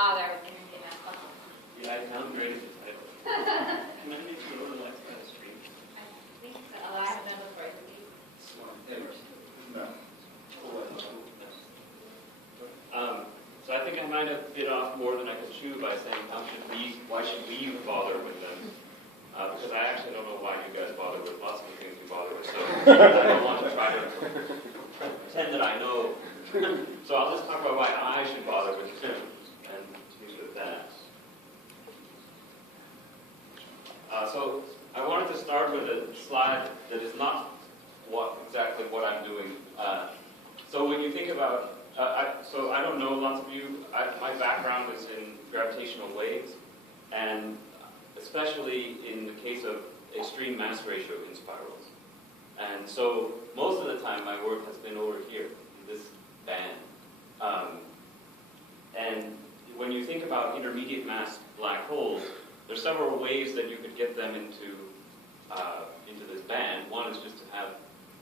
Father with intermediate mass black holes. Yeah, I downgraded the title. Can I make it over the last stream? I think so, although I haven't done it before. So I think I might have bit off more than I could chew by saying, why should we bother with them? Because I actually don't know why you guys bother with lots of the things you bother with. So I don't want to try to pretend that I know. So I'll just talk about why I should bother with them and leave it at that. So I wanted to start with a slide that is not exactly what I'm doing. So when you think about, so I don't know lots of you, my background is in gravitational waves, and especially in the case of extreme mass ratio in spirals. And so most of the time my work has been over here, in this band. And when you think about intermediate mass black holes, there's several ways that you could get them into this band. One is just to have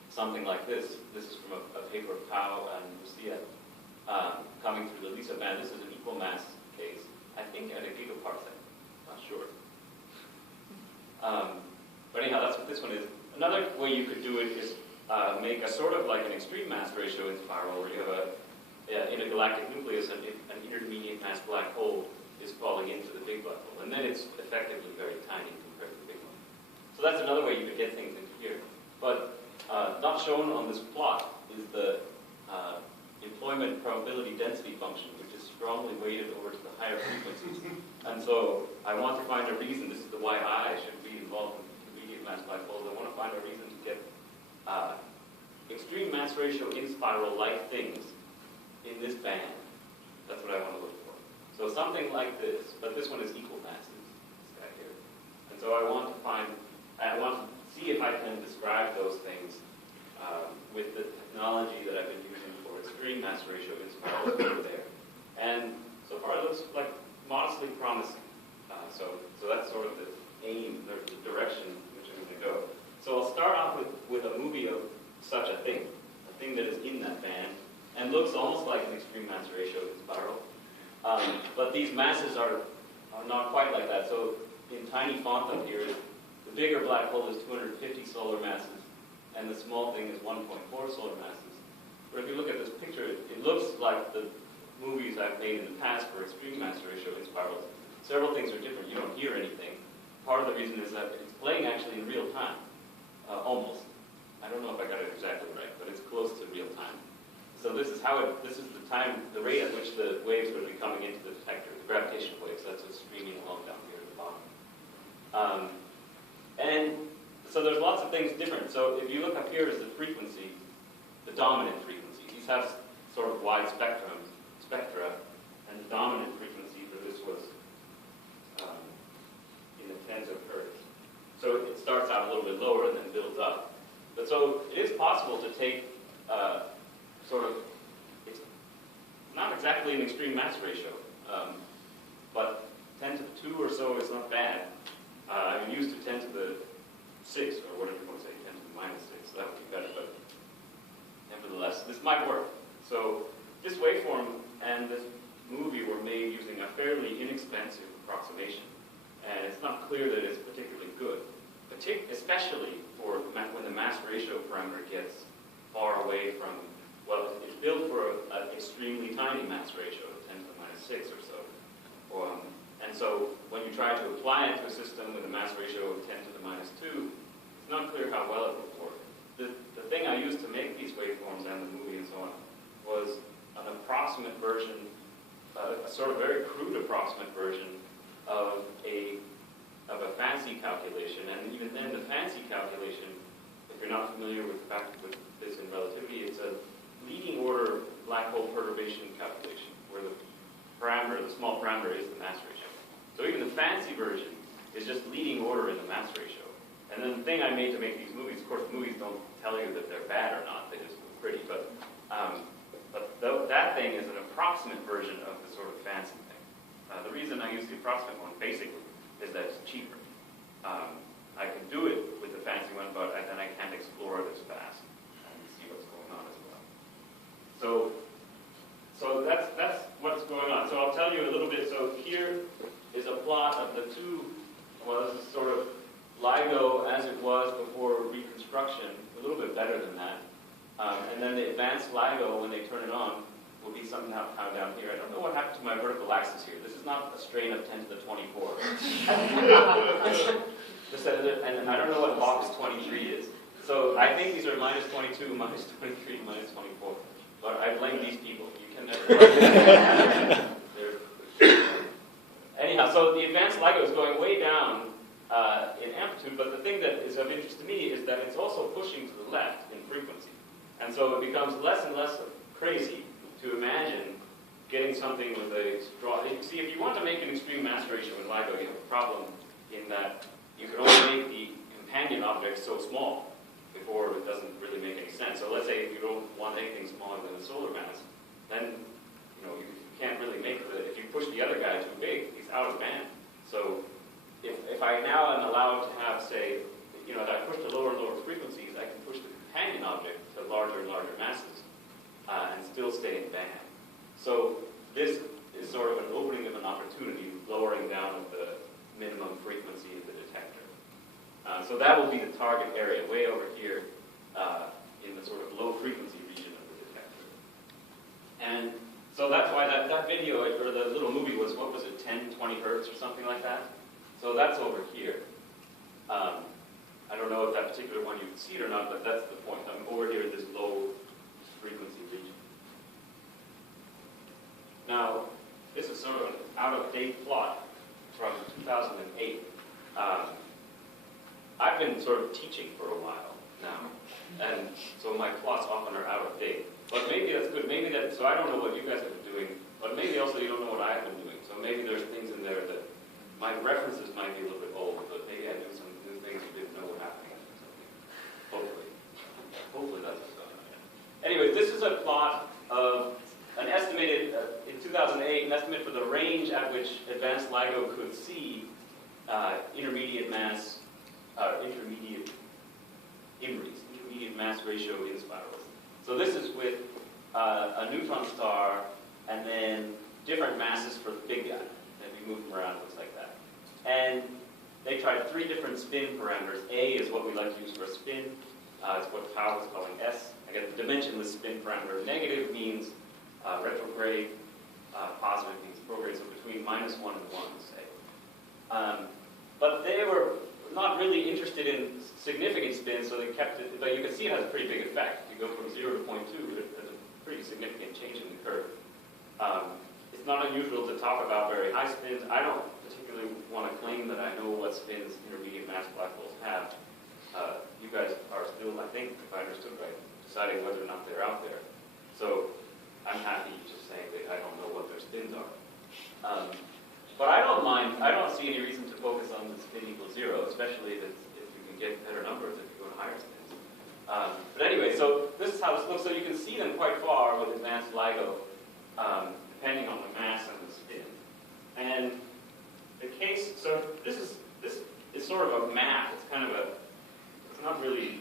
something like this. This is from a paper of Pau Amaro-Seoane coming through the LISA band. This is an equal mass case, I think at a gigaparsec, not sure. But anyhow, that's what this one is. Another way you could do it is make a sort of like an extreme mass ratio in spiral, where you have in a galactic nucleus, an intermediate mass black hole is falling into the big black hole, and then it's effectively very tiny compared to the big one. So that's another way you could get things into here. But not shown on this plot is the employment probability density function, which is strongly weighted over to the higher frequencies. And so I want to find a reason, this is the why I should be involved in intermediate mass black holes. I want to find a reason to get extreme mass ratio in spiral-like things in this band. That's what I want to look for. So something like this, but this one is equal masses, this guy here. And so I want to see if I can describe those things with the technology that I've been using for extreme mass ratio in spirals over there. And so far it looks like modestly promising. So that's sort of the aim, the direction in which I'm going to go. So I'll start off with a movie of such a thing that is in that band, and looks almost like an extreme mass ratio in spiral. But these masses are not quite like that. So in tiny font up here, the bigger black hole is 250 solar masses, and the small thing is 1.4 solar masses. But if you look at this picture, it looks like the movies I've made in the past for extreme mass ratio in spirals. Several things are different. You don't hear anything. Part of the reason is that it's playing actually in real time, almost. I don't know if I got it exactly right, but it's close to real time. So this is the rate at which the waves would be coming into the detector, the gravitational waves. That's what's streaming along down here at the bottom. And so there's lots of things different. So if you look up here is the frequency, the dominant frequency. These have sort of wide spectra, and the dominant frequency for this was in the tens of hertz. So it starts out a little bit lower and then builds up. But so it is possible to take it's not exactly an extreme mass ratio, but 10 to the 2 or so is not bad. I'm used to 10 to the 6, or whatever you want to say, 10 to the minus 6, so that would be better, but nevertheless, this might work. So this waveform and this movie were made using a fairly inexpensive approximation, and it's not clear that it's particularly good, especially for when the mass ratio parameter gets far away from, well, it's built for an extremely tiny mass ratio, 10 to the minus 6 or so. And so when you try to apply it to a system with a mass ratio of 10 to the minus 2, it's not clear how well it will work. The thing I used to make these waveforms and the movie and so on was an approximate version, a sort of very crude approximate version of a fancy calculation. And even then, the fancy calculation, if you're not familiar with this in relativity, it's a leading order black hole perturbation calculation, where the small parameter is the mass ratio. So even the fancy version is just leading order in the mass ratio. And then the thing I made to make these movies, of course, movies don't tell you that they're bad or not, they just look pretty, but that thing is an approximate version of the sort of fancy thing. The reason I use the approximate one, basically, is that it's cheaper. I can do it with the fancy one, but then I can't explore it as fast and see what's going on as well. So that's what's going on. So I'll tell you a little bit. So here is a plot of the two, well, this is sort of LIGO as it was before reconstruction, a little bit better than that. And then the advanced LIGO, when they turn it on, will be somehow down here. I don't know what happened to my vertical axis here. This is not a strain of 10 to the 24. And I don't know what box 23 is. So I think these are minus 22, minus 23, minus 24. But I blame these people. You can never. Anyhow, so the advanced LIGO is going way down in amplitude, but the thing that is of interest to me is that it's also pushing to the left in frequency. And so it becomes less and less crazy to imagine getting something with a straw. See, if you want to make an extreme mass ratio in LIGO, you have a problem in that you can only make the companion object so small before it doesn't really make any sense. So let's say if you don't want anything smaller than a solar mass, then you can't really make if you push the other guy too big, he's out of band. So if I now am allowed to have, say, that I push to lower and lower frequencies, I can push the companion object to larger and larger masses and still stay in band. So this is sort of an opening of an opportunity, lowering down of the minimum frequency of the detector. So that will be the target area, way over here in the sort of low frequency region of the detector. And so that's why that video, or the little movie was, what was it, 10, 20 hertz or something like that? So that's over here. I don't know if that particular one you can see it or not, but that's the point. I'm over here in this low frequency region. Now, this is sort of an out-of-date plot from 2008. I've been sort of teaching for a while now, and so my plots often are out of date. But maybe that's good. Maybe that. So I don't know what you guys have been doing, but maybe also you don't know what I've been doing. So maybe there's things in there that my references might be a little bit old, but maybe I do some new things you didn't know were happening. Hopefully, that's what's going on. Anyway, this is a plot of an estimated in 2008, an estimate for the range at which advanced LIGO could see intermediate mass. Intermediate IMRIs, intermediate mass ratio in spirals. So this is with a neutron star and then different masses for the big guy. And if you move them around, it looks like that. And they tried 3 different spin parameters. A is what we like to use for a spin. It's what Pau is calling S. I get the dimensionless spin parameter. Negative means retrograde, positive means prograde, so between -1 and 1, say. But they were not really interested in significant spins, so they kept it, but you can see it has a pretty big effect. You go from 0 to 0.2, there's a pretty significant change in the curve. It's not unusual to talk about very high spins. I don't particularly want to claim that I know what spins intermediate mass black holes have. You guys are still, I think, if I understood right, deciding whether or not they're out there. So I'm happy just saying that I don't know what their spins are. But I don't mind, I don't see any reason to focus on the spin equals 0, especially if you can get better numbers if you go to higher spins. But anyway, so this is how this looks. So you can see them quite far with advanced LIGO, depending on the mass and the spin. And the case, so this is sort of a map. It's kind of it's not really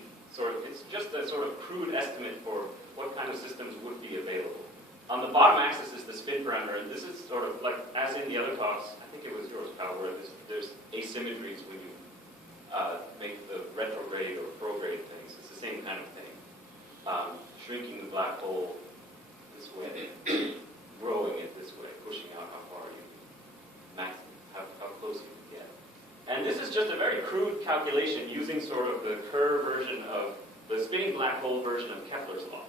it's just a sort of crude estimate for what kind of systems would be available. On the bottom axis is the spin parameter, and this is sort of like, as in the other talks, I think it was yours, Pau, where there's asymmetries when you make the retrograde or prograde things. It's the same kind of thing. Shrinking the black hole this way, growing it this way, pushing out how far you can how close you can get. And this is just a very crude calculation using sort of the Kerr version of the spinning black hole version of Kepler's law.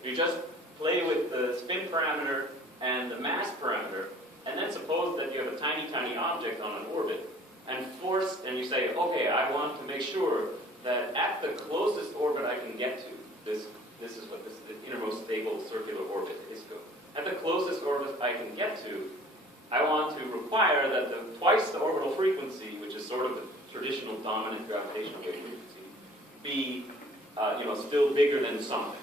If you just play with the spin parameter and the mass parameter, and then suppose that you have a tiny, tiny object on an orbit, and you say, okay, I want to make sure that at the closest orbit I can get to, this is the innermost stable circular orbit, ISCO. At the closest orbit I can get to, I want to require that twice the orbital frequency, which is sort of the traditional dominant gravitational wave frequency, be still bigger than something.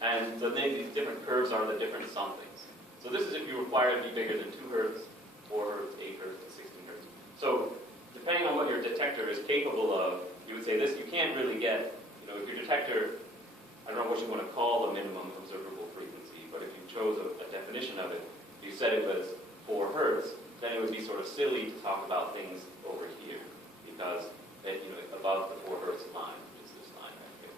And so then these different curves are the different somethings. So this is if you require it to be bigger than 2 hertz, 4 hertz, 8 hertz, and 16 hertz. So depending on what your detector is capable of, you would say this, you can't really get, if your detector, I don't know what you want to call the minimum observable frequency, but if you chose a definition of it, you said it was 4 hertz, then it would be sort of silly to talk about things over here, because above the 4 hertz line, which is this line right here,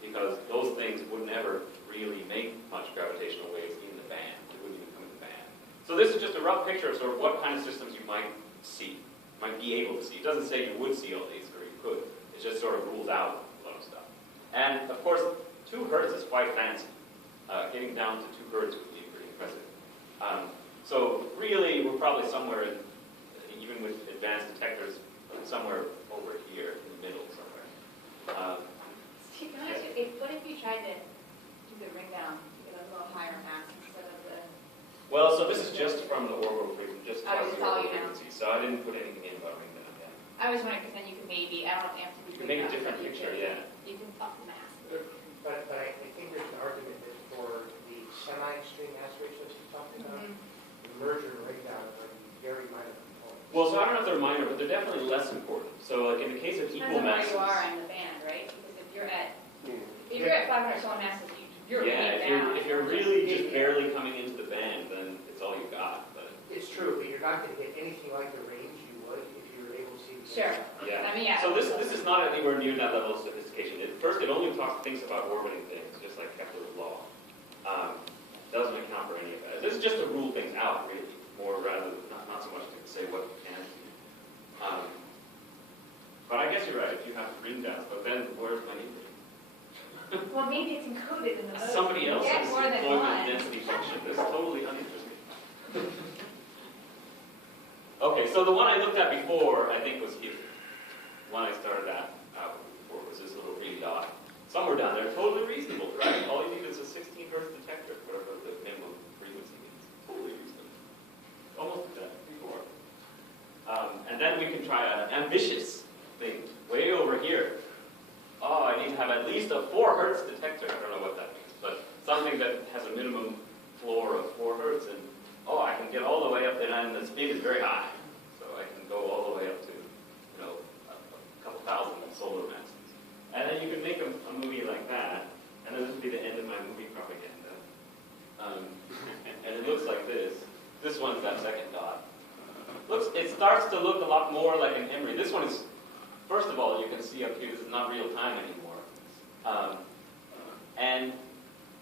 because those things would never really make much gravitational waves in the band. It wouldn't even come in the band. So this is just a rough picture of sort of what kind of systems you might see, might be able to see. It doesn't say you would see all these, or you could. It just sort of rules out a lot of stuff. And of course, 2 hertz is quite fancy. Getting down to 2 hertz would be pretty impressive. So really, we're probably somewhere, even with advanced detectors, somewhere over here in the middle somewhere. Steve, can I ask you, what if you tried to do the ring down to get a little higher mass instead of the... Well, so this is just from the orbital frequency, just Oh, from it's the all orbital you know. frequency. So I didn't put anything in about ring down yet. I was wondering, because then you could maybe, I don't know if you have to You can make a different picture, yeah. You can up the mass. But I think there's an argument that for the semi-extreme mass ratios you're talking about, the merger and breakdown are very minor components. Well, so I don't know if they're minor, but they're definitely less important. So like in the case of Depends equal on where masses. you are in the band, right? Because if you're at 500 solar masses, you're Yeah, way down. if you're really just barely coming into the band, then it's all you got. But It's true, but you're not going to get anything like the range you would if you were able to see the Sure. yeah. I mean, yeah. So this is not anywhere near that level of sophistication. First, it only thinks about orbiting things, just like Kepler's law. Doesn't account for any of that. This is just to rule things out, really, more rather than not so much to say what you can see. But I guess you're right. If you have ring downs, but then where's my neighbor? Well, maybe it's encoded in the mode. Somebody else Yeah, is more than employed one. with density function. This is totally uninteresting. Okay, so the one I looked at before, I think, was here. The one I started out before was this little green dot. Somewhere down there, totally reasonable, right? All you need is a 16 hertz detector, whatever the minimum frequency is. Totally reasonable. Almost did that before. And then we can try an ambitious thing, way over here. Oh, I need to have at least a 4 hertz detector. I don't know what that means, but something that has a minimum floor of 4 hertz, and oh, I can get all the way up, and the speed is very high, so I can go all the way up to, a couple thousand solar masses. And then you can make a movie like that, and then this would be the end of my movie propaganda. And it looks like this. This one's that second dot. It starts to look a lot more like an emery. This one is, first of all, you can see up here, this is not real time anymore. And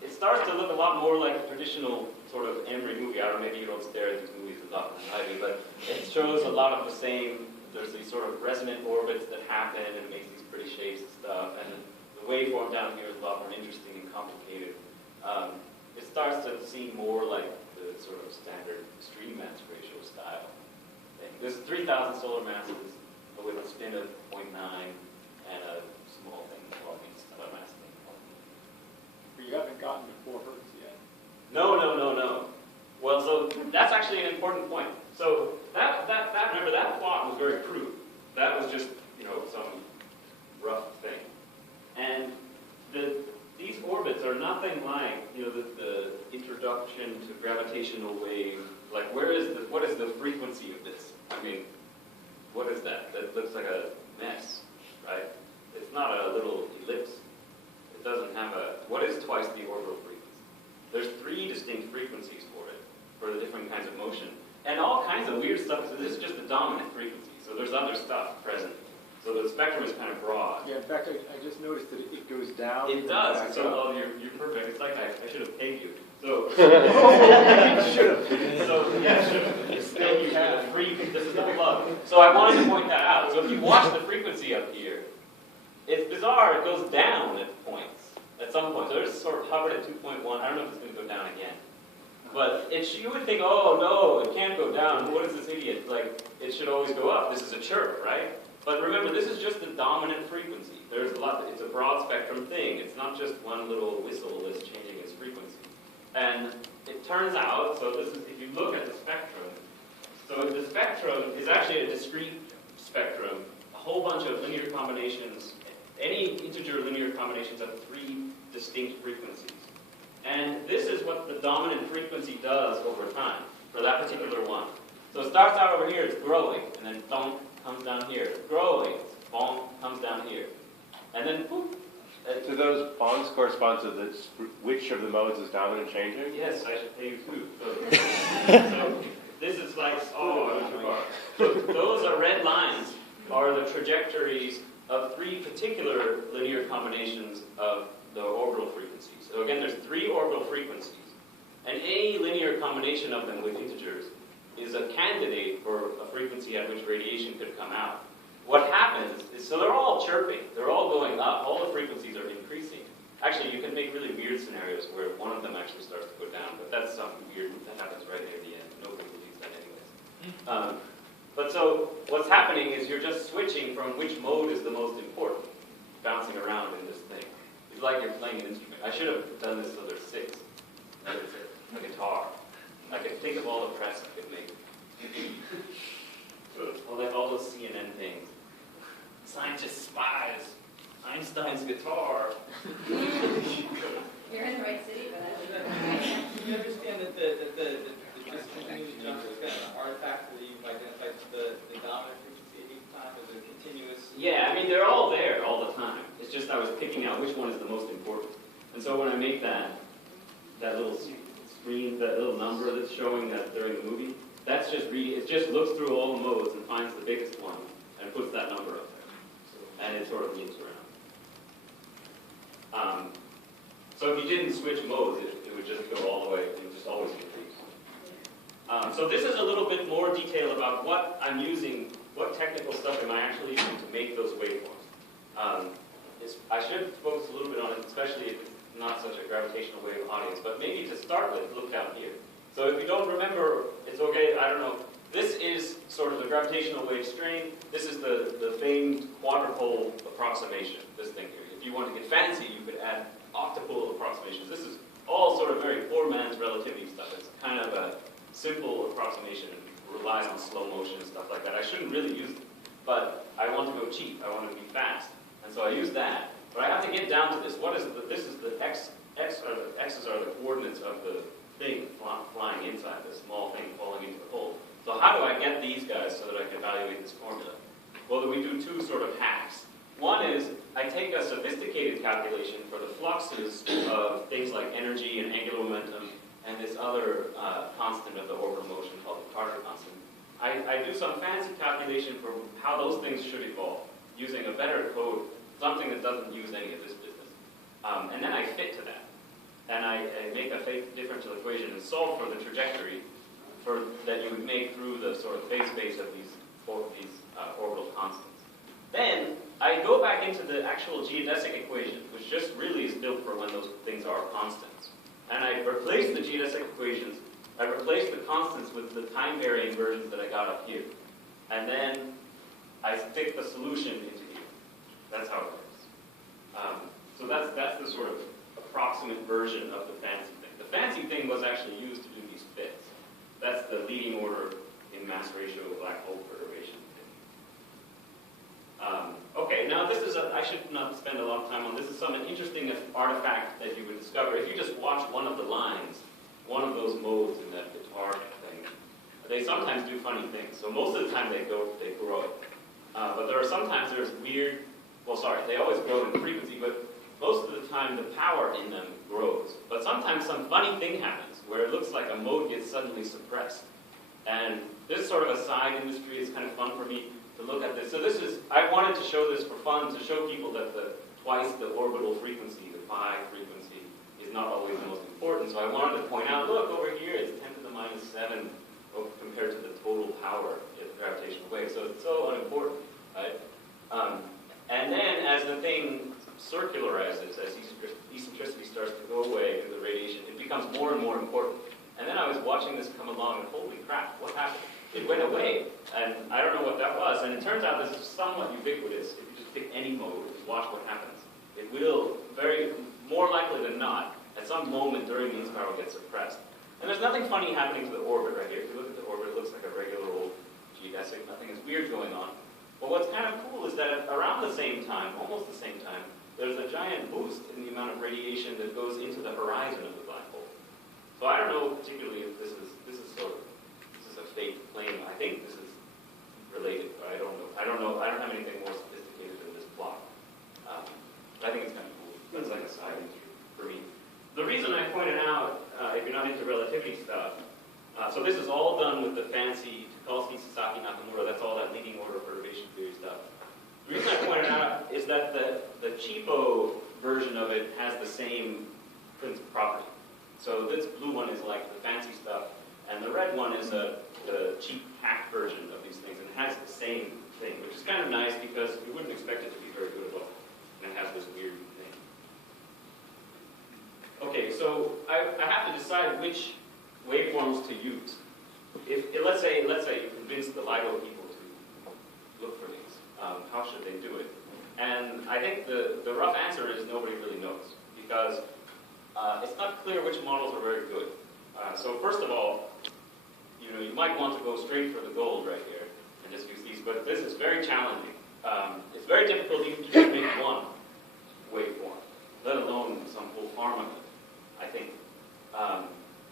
it starts to look a lot more like a traditional sort of emery movie. I don't know, maybe you don't stare at these movies as often as I do, but it shows a lot of the same. There's these sort of resonant orbits that happen, and it makes these pretty shapes and stuff. And the waveform down here is a lot more interesting and complicated. It starts to seem more like the sort of standard extreme mass ratio style thing. This is 3,000 solar masses with a spin of 0.9 and a small thing, well, I mean, a mass thing. But you haven't gotten to 4 hertz yet. No. Well, so that's actually an important point. So remember, that plot was very crude. That was just, some rough thing. And these orbits are nothing like, the introduction to gravitational wave. Like, what is the frequency of this? I mean, what is that? That looks like a mess, right? It's not a little ellipse. It doesn't have what is twice the orbital frequency? There's 3 distinct frequencies for it, for the different kinds of motion. And all kinds of weird stuff. So this is just the dominant frequency. So there's other stuff present. So the spectrum is kind of broad. Yeah, in fact, I just noticed that it goes down. It does. So you're perfect. It's like I should have paid you. So should have. So yeah, should have. Still, you have free. This is the plug. So I wanted to point that out. So if you watch the frequency up here, it's bizarre. It goes down at points. At some point, so it's sort of hovered at 2.1. I don't know if it's going to go down again. But you would think, oh no, it can't go down. What is this idiot? Like, it should always go up. This is a chirp, right? But remember, this is just the dominant frequency. There's a lot. It's a broad spectrum thing. It's not just one little whistle that's changing its frequency. And it turns out, so this is, if you look at the spectrum, so the spectrum is actually a discrete spectrum, a whole bunch of linear combinations. Any integer linear combinations have 3 distinct frequencies. And this is what the dominant frequency does over time for that particular one. So it starts out over here, it's growing, and then thump, comes down here. It's growing, bonk, comes down here. And then poof, Do those bonds correspond to which of the modes is dominant changing? Yes, I should pay you too. So this is like, oh, I went too far. So those are red lines, are the trajectories of 3 particular linear combinations of the orbital frequencies. So again, there's 3 orbital frequencies, and any linear combination of them with integers is a candidate for a frequency at which radiation could come out. What happens is, so they're all chirping, they're all going up, all the frequencies are increasing. Actually, you can make really weird scenarios where one of them actually starts to go down, but that's something weird that happens right near the end. Nobody believes that anyways. But so, what's happening is you're just switching from which mode is the most important, bouncing around in this thing. It's like you're playing an instrument. I should have done this so there's 6. There's a guitar. I could think of all the press I could make. Well, like all those CNN things. Scientist spies. Einstein's guitar. You're in the right city for that. You understand that the discontinuous jump is kind of an artifact that you've identified the dominant frequency at each time as a continuous? Yeah, I mean, they're all there all the time. It's just I was picking out which one is the most important. And so when I make that little screen, that little number that's showing that during the movie, that's just it just looks through all the modes and finds the biggest one and puts that number up there. And it sort of moves around. So if you didn't switch modes, it would just go all the way, it would just always increase. So this is a little bit more detail about what I'm using, what technical stuff am I actually using to make those waveforms. I should focus a little bit on it, especially if it's not such a gravitational wave audience, but maybe to start with, look down here. So if you don't remember, it's okay, I don't know. This is sort of the gravitational wave strain. This is the famed quadrupole approximation, this thing here. If you want to get fancy, you could add octupole approximations. This is all sort of very poor man's relativity stuff. It's kind of a simple approximation. It relies on slow motion and stuff like that. I shouldn't really use it, but I want to go cheap. I want to be fast. And so I use that. But I have to get down to this. This is the x's are the coordinates of the thing flying inside, this small thing falling into the hole. So how do I get these guys so that I can evaluate this formula? Well, we do 2 sort of hacks. One is I take a sophisticated calculation for the fluxes of things like energy and angular momentum and this other constant of the orbital motion called the Carter constant. I do some fancy calculation for how those things should evolve using a better code, something that doesn't use any of this business. And then I fit to that. And I make a phase differential equation and solve for the trajectory that you would make through the sort of phase space of these orbital constants. Then I go back into the actual geodesic equation, which just really is built for when those things are constants. And I replace the geodesic equations, I replace the constants with the time-varying versions that I got up here. And then I stick the solution into here. That's how it works. So that's the sort of approximate version of the fancy thing. The fancy thing was actually used to do these fits. That's the leading order in mass ratio black hole perturbation. Okay, now this is I should not spend a lot of time on this. This is some interesting artifact that you would discover if you just watch one of the lines, one of those modes in that guitar thing. They sometimes do funny things. So most of the time they grow. But there are sometimes there's weird. Well, sorry, they always grow in frequency, but most of the time the power in them grows. But sometimes some funny thing happens where it looks like a mode gets suddenly suppressed. And this sort of a side industry is kind of fun for me to look at this. So I wanted to show this for fun, to show people that twice the orbital frequency, the pi frequency, is not always the most important. So I wanted to point out, look, over here it's 10 to the minus 7 compared to the total power of the gravitational wave. So it's so unimportant, right? And then as the thing circularizes, as eccentricity starts to go away through the radiation, it becomes more and more important. And then I was watching this come along, and holy crap, what happened? It went away, and I don't know what that was. And it turns out this is somewhat ubiquitous. If you just pick any mode, and watch what happens. It will, more likely than not, at some moment during the inspiral get suppressed. And there's nothing funny happening to the orbit right here. If you look at the orbit, it looks like a regular old geodesic. Nothing is weird going on. But what's kind of cool is that around the same time, almost the same time, there's a giant boost in the amount of radiation that goes into the horizon of the black hole. So I don't know particularly if this is a fake claim. I think this is related, but I don't know. I don't have anything more sophisticated than this plot. But I think it's kind of cool. So this is all done with the fancy Tucholsky, Sasaki, Nakamura. That's all that leading order perturbation theory stuff. The reason I pointed out is that the cheapo version of it has the same property. So this blue one is like the fancy stuff, and the red one is the cheap hacked version of these things, and it has the same thing, which is kind of nice because you wouldn't expect it to be very good at all. And it has this weird thing. Okay, so I have to decide which waveforms to use. Let's say you convince the LIGO people to look for these. How should they do it? And I think the rough answer is nobody really knows, because it's not clear which models are very good. So first of all, you might want to go straight for the gold right here and just use these, but this is very challenging. It's very difficult even to just make one waveform, let alone some whole farm of it, I think.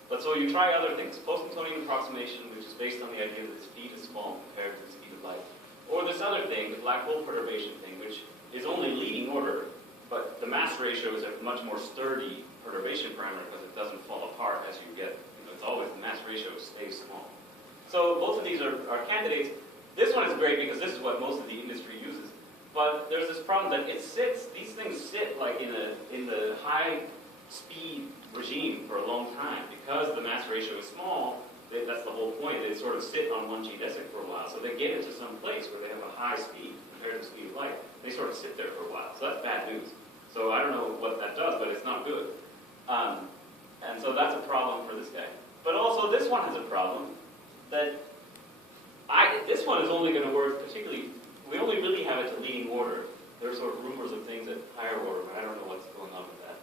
But so you try other things. Post-Newtonian approximation, which is based on the idea that the speed is small compared to the speed of light. Or this other thing, the black hole perturbation thing, which is only leading order, but the mass ratio is a much more sturdy perturbation parameter because it doesn't fall apart as you get, it's always, the mass ratio stays small. So both of these are candidates. This one is great because this is what most of the industry uses. But there's this problem that these things sit like in the high speed regime for a long time. Because the mass ratio is small, that's the whole point. They sort of sit on 1 geodesic for a while. So they get into some place where they have a high speed compared to the speed of light. They sort of sit there for a while. So that's bad news. So I don't know what that does, but it's not good. And so that's a problem for this guy. But also this one has a problem that this one is only going to work particularly, we only really have it to leading order. There are sort of rumors of things at higher order, but I don't know what's going on with that.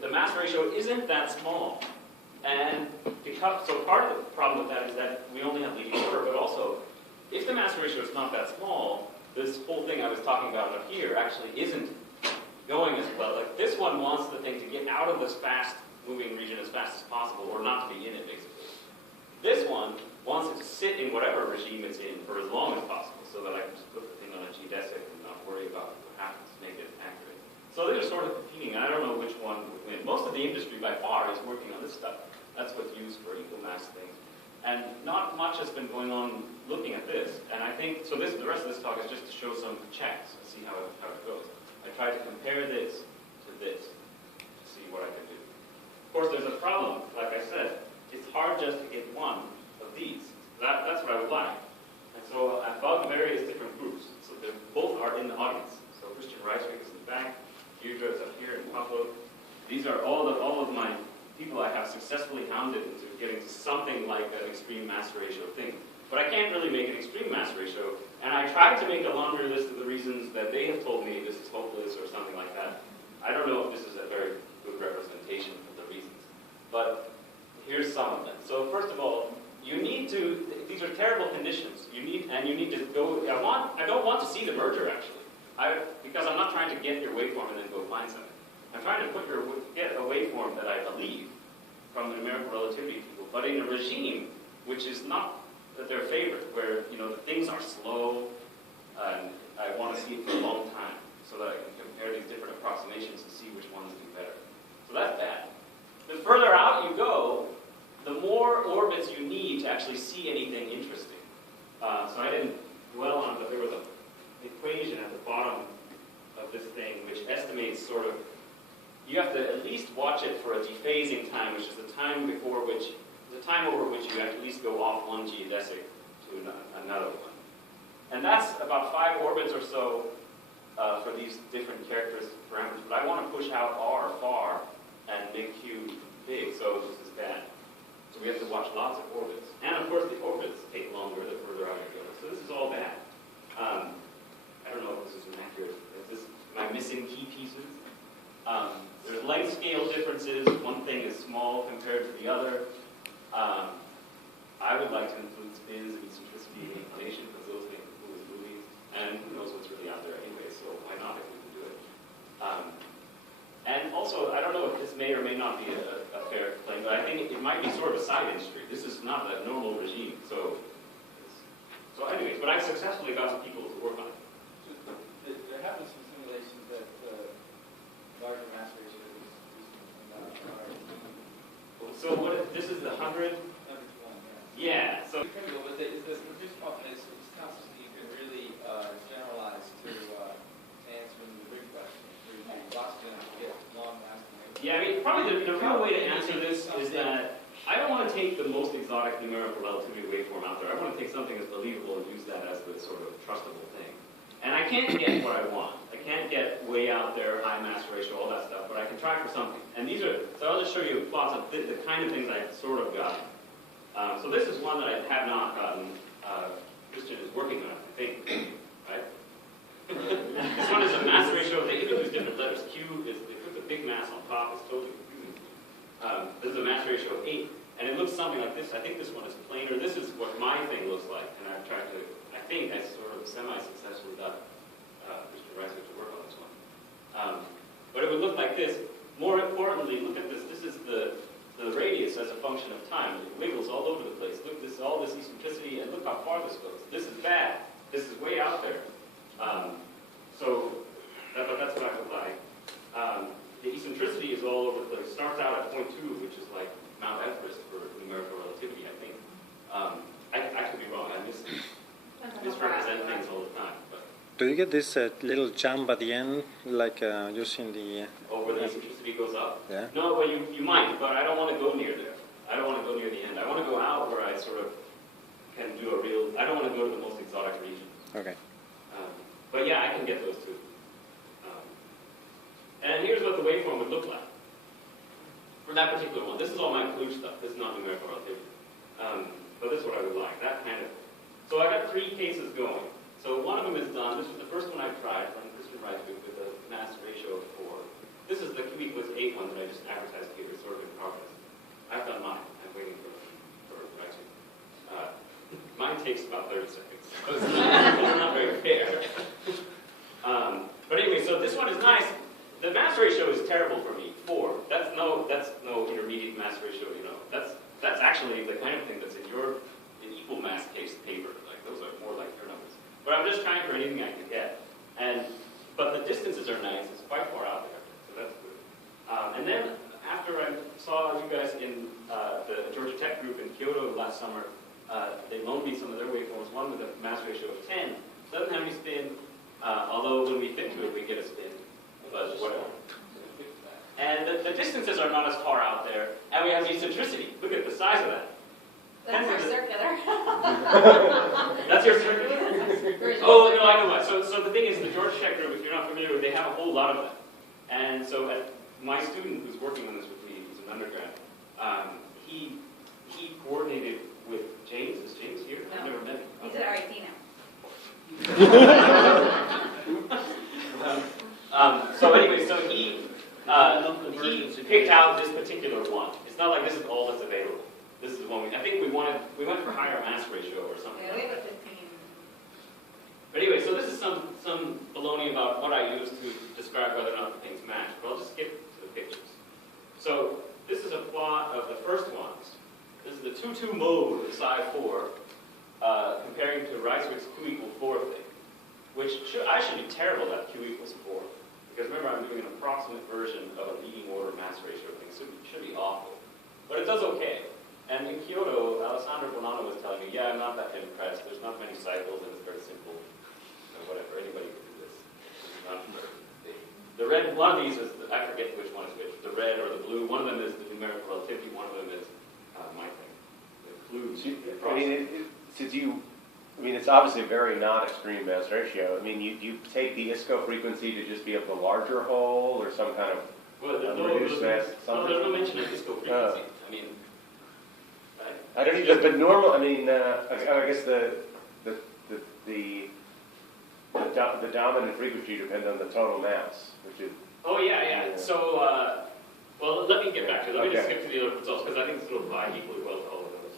The mass ratio isn't that small. And so part of the problem with that is that we only have leading order, but also, if the mass ratio is not that small, this whole thing I was talking about up here actually isn't going as well. Like this one wants the thing to get out of this fast-moving region as fast as possible, or not to be in it, basically. This one wants it to sit in whatever regime it's in for as long as possible, so that I can just put the thing on a geodesic and not worry about what happens to make it accurate. So they're sort of competing, and I don't know which one would win. Most of the industry, by far, is working on this stuff. That's what's used for equal mass things. And not much has been going on looking at this. And I think, so the rest of this talk is just to show some checks and see how it goes. I tried to compare this to this to see what I could do. Of course, there's a problem, like I said. It's hard just to get one of these. That's what I would like. And so I found various different groups. So they both are in the audience. So Christian Reiswick is in the back. Deirdre is up here in Pablo. These are all of my people I have successfully hounded into getting to something like an extreme mass ratio thing. But I can't really make an extreme mass ratio, and I tried to make a laundry list of the reasons that they have told me this is hopeless or something like that. I don't know if this is a very good representation of the reasons, but here's some of them. So first of all, these are terrible conditions. You need to go, I don't want to see the merger actually, because I'm not trying to get your waveform and then go find something. I'm trying to get a waveform that I believe from the numerical relativity people, but in a regime which is not their favorite, where the things are slow, and I want to see it for a long time, so that I can compare these different approximations and see which ones do better. So that's bad. The further out you go, the more orbits you need to actually see anything interesting. So I didn't dwell on it, but there was an equation at the bottom of this thing which estimates sort of, you have to at least watch it for a dephasing time, which is the time over which you at least go off 1 geodesic to another one. And that's about 5 orbits or so for these different characteristic parameters. But I want to push out R far and make Q big, so this is bad. So we have to watch lots of orbits. And of course the orbits take longer the further out you go. So this is all bad. I don't know if this is inaccurate. Am I missing key pieces? There's length scale differences. One thing is small compared to the other. I would like to include spins and eccentricity and inclination because those make the coolest movies. And who knows what's really out there anyway, so why not if we can do it? And also, I don't know if this may or may not be a fair claim, but I think it might be sort of a side industry. This is not a normal regime. So anyways, but I've successfully got some people to work on it. There have been some simulations that larger mass ratio is So this is the 100. Yeah, so Trivial, but the reduced problem is it's not something you can really generalize to answering the big question. Lots of them get long-lasting. yeah, I mean, probably the real way to answer this is that I don't want to take the most exotic numerical relativity waveform out there. I want to take something that's believable and use that as the sort of trustable thing. And I can't get what I want. I can't get way out there, high mass ratio, all that stuff, but I can try for something. And these are, so I'll just show you plots of the kind of things I've sort of gotten. So this is one that I have not gotten. Christian is working on it, I think, right? This one is a mass ratio. They even use different letters. Q is, they put the big mass on top. It's totally confusing. This is a mass ratio of 8, and it looks something like this. I think this one is planar. This is what my thing looks like, and I've tried to, I think I sort of semi-successfully got Mr. Drasco to work on this one. But it would look like this. More importantly, look at this. This is the radius as a function of time. It wiggles all over the place. Look, this all this eccentricity, and look how far this goes. This is bad. This is way out there. But that's what I would like. The eccentricity is all over the place. Starts out at 0.2, which is like Mount Everest for numerical relativity, I think. I could be wrong. I misrepresent things all the time. But Do you get this little jump at the end, like using the... where the eccentricity goes up? Yeah. No, but you might, but I don't want to go near there. I don't want to go near the end. I want to go out where I sort of can do a real... I don't want to go to the most exotic regions. Okay. But yeah, I can get those too. And here's what the waveform would look like for that particular one. This is all my kludge stuff. This is not numerical relativity. But this is what I would like. That kind of... So I got 3 cases going. So one of them is done. This was the first one I tried from Christian Reisberg with a mass ratio of 4. This is the Q equals 8 one that I just advertised here. It's sort of in progress. I've done mine. I'm waiting for Reisberg. Mine takes about 30 seconds. So it's not very fair. But anyway, so this one is nice. The mass ratio is terrible for me. 4. That's no intermediate mass ratio. You know, that's actually the kind of thing that's in your equal mass case paper. Like those are more like your numbers. But I'm just trying for anything I can get. But the distances are nice. It's quite far out there, so that's good. And then after I saw you guys in the Georgia Tech group in Kyoto last summer, they loaned me some of their waveforms. One with a mass ratio of 10. Doesn't have any spin. Although when we fit to it, we get a spin. But whatever. And the distances are not as far out there. And we have eccentricity. Look at the size of that. That's our circular. That's your circular? Oh, no, I know what. So the thing is, the Georgia Tech group, if you're not familiar with, they have a whole lot of them. And so my student who's working on this with me, who's an undergrad, he coordinated with James. Is James here? No. I've never met him. He's at RIT now. So anyway, so he picked out this particular one. It's not like this is all that's available. This is one I think we went for higher mass ratio or something. Yeah, we have a 15. But anyway, so this is some baloney about what I use to describe whether or not the things match. But I'll just skip to the pictures. So this is a plot of the first ones. This is the 2-2 mode of psi 4 comparing to Reisberg's Q equal 4 thing, which I should be terrible at Q equals 4. Because remember, I'm doing an approximate version of a leading order mass ratio thing, so it should be awful. But it does okay. And in Kyoto, Alessandro Bonanno was telling me, yeah, I'm not that impressed. There's not many cycles, and it's very simple. You know, whatever, anybody can do this. The red, one of these is, I forget which one is which, the red or the blue. One of them is the numerical relativity, one of them is my thing. The clues. It's obviously a very non-extreme mass ratio. I mean, you take the ISCO frequency to just be of the larger whole, or some kind of reduced mass. No, there's no mention of ISCO frequency. I don't even. But normal. I mean, I guess the dominant frequency depends on the total mass, which is. Oh yeah. So, well, let me get back to it. Let me just skip to the other results because I think this will apply equally well to all of those.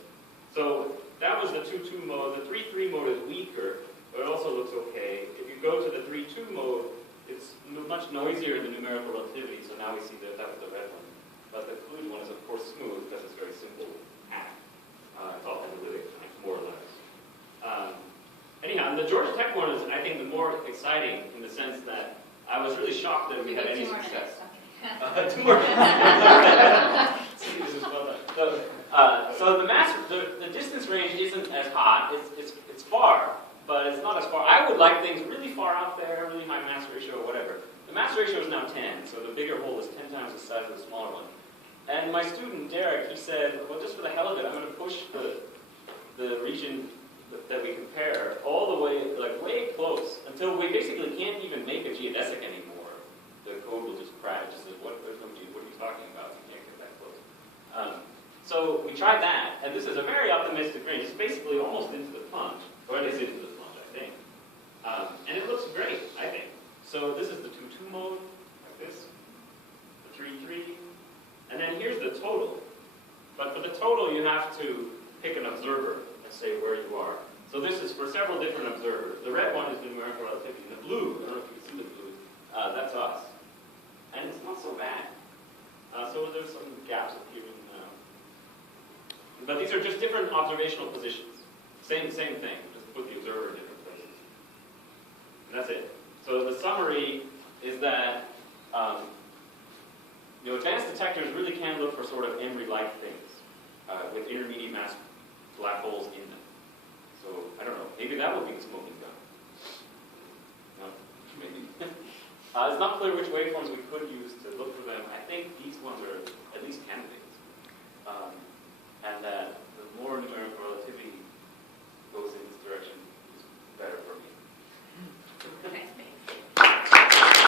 So that was the 2-2 mode. The 3-3 mode is weaker, but it also looks okay. If you go to the 3-2 mode, it's much noisier in the numerical relativity. So now we see that was the red one. But the clue one is of course smooth because it's very simple. It's all analytic, more or less. Anyhow, and the Georgia Tech one is, I think, the more exciting in the sense that I was really shocked that we had any success. 2 more minutes. See, this is well done. So So the distance range isn't as hot. It's far, but it's not as far. I would like things really far out there, really high mass ratio, whatever. The mass ratio is now 10, so the bigger hole is 10 times the size of the smaller one. And my student, Derek, he said, well, just for the hell of it, I'm going to push the region that we compare all the way, like way close, until we basically can't even make a geodesic anymore. The code will just crash. It says, what are you talking about? You can't get that close. So we tried that, and this is a very optimistic range. It's basically almost into the plunge, or it is into the plunge, I think. And it looks great, I think. So this is the 2-2 mode, like this, the 3-3, and then here's the total. But for the total, you have to pick an observer and say where you are. So this is for several different observers. The red one is the numerical relativity. The blue, I don't know if you can see the blue, that's us. And it's not so bad. So there's some gaps up here. But these are just different observational positions. Same thing, just put the observer in different places. And that's it. So the summary is that advanced detectors really can look for sort of Emery-like things with intermediate mass black holes in them. So I don't know. Maybe that would be the smoking gun. No, maybe. It's not clear which waveforms we could use to look for them. I think these ones are at least candidates.